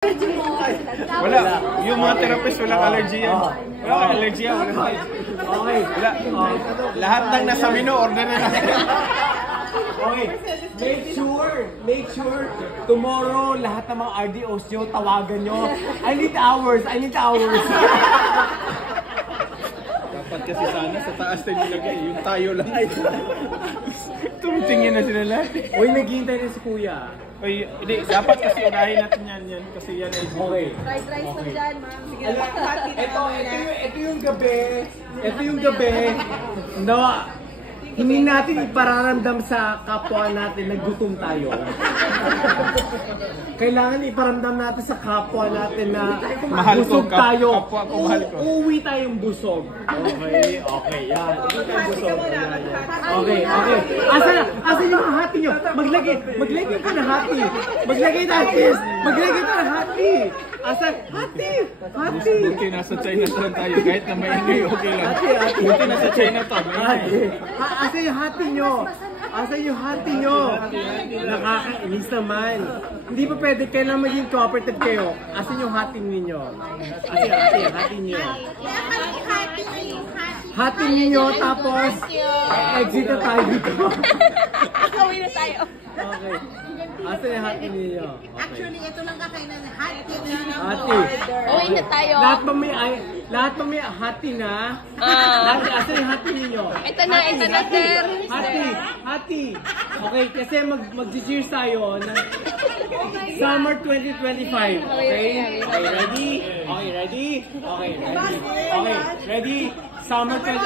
Wala. Yung mga therapist walang allergy yan. Walang allergy yan. Okay. Wala. Lahat ng nasa menu, order na natin. Okay. Make sure tomorrow lahat ng mga RDOs nyo, tawagan nyo. I need hours. Dapat kasi sana sa taas na nilagay. Yung tayo lang. Tumitingin na sila lahat. Uy, naghihintay na si Kuya. Uy, hindi. Dapat kasi unahin natin yan. Kasi yan ay... Okay. Fried rice mo dyan, ma'am. Sige Ito yung gabi na hindi natin ipararamdam sa kapwa natin na gutom tayo. Kailangan iparamdam natin sa kapwa natin na Mahal ko, busog tayo. kapwa ko, mahal ko. Uuwi tayong busog. Okay, yan. Uuwi tayong busog. Okay. Asa yung hati nyo? Maglagay ka ng hati. Maglagay tayo ng hati. Asa? Hati. Buti nasa Chinatown tayo. Kahit na maingay, okay lang. Buti nasa Chinatown. Asa yung hati nyo? Nakakainis naman. Hindi pa pwede, kailangan maging cooperative kayo. Asa yung hati ninyo? Hati nyo. Hati ninyo, tapos exit na tayo dito. Gawin na tayo. Okay. Asa yung hati ninyo? Actually, ito lang kakainan. Hati. Uwi na tayo. Lahat pa may hati na. Asa yung hati ninyo? Ito na, sir. Hati. Okay, kasi mag-cheers tayo ng Summer 2025. Okay, ready? Okay, ready? Summer 2025.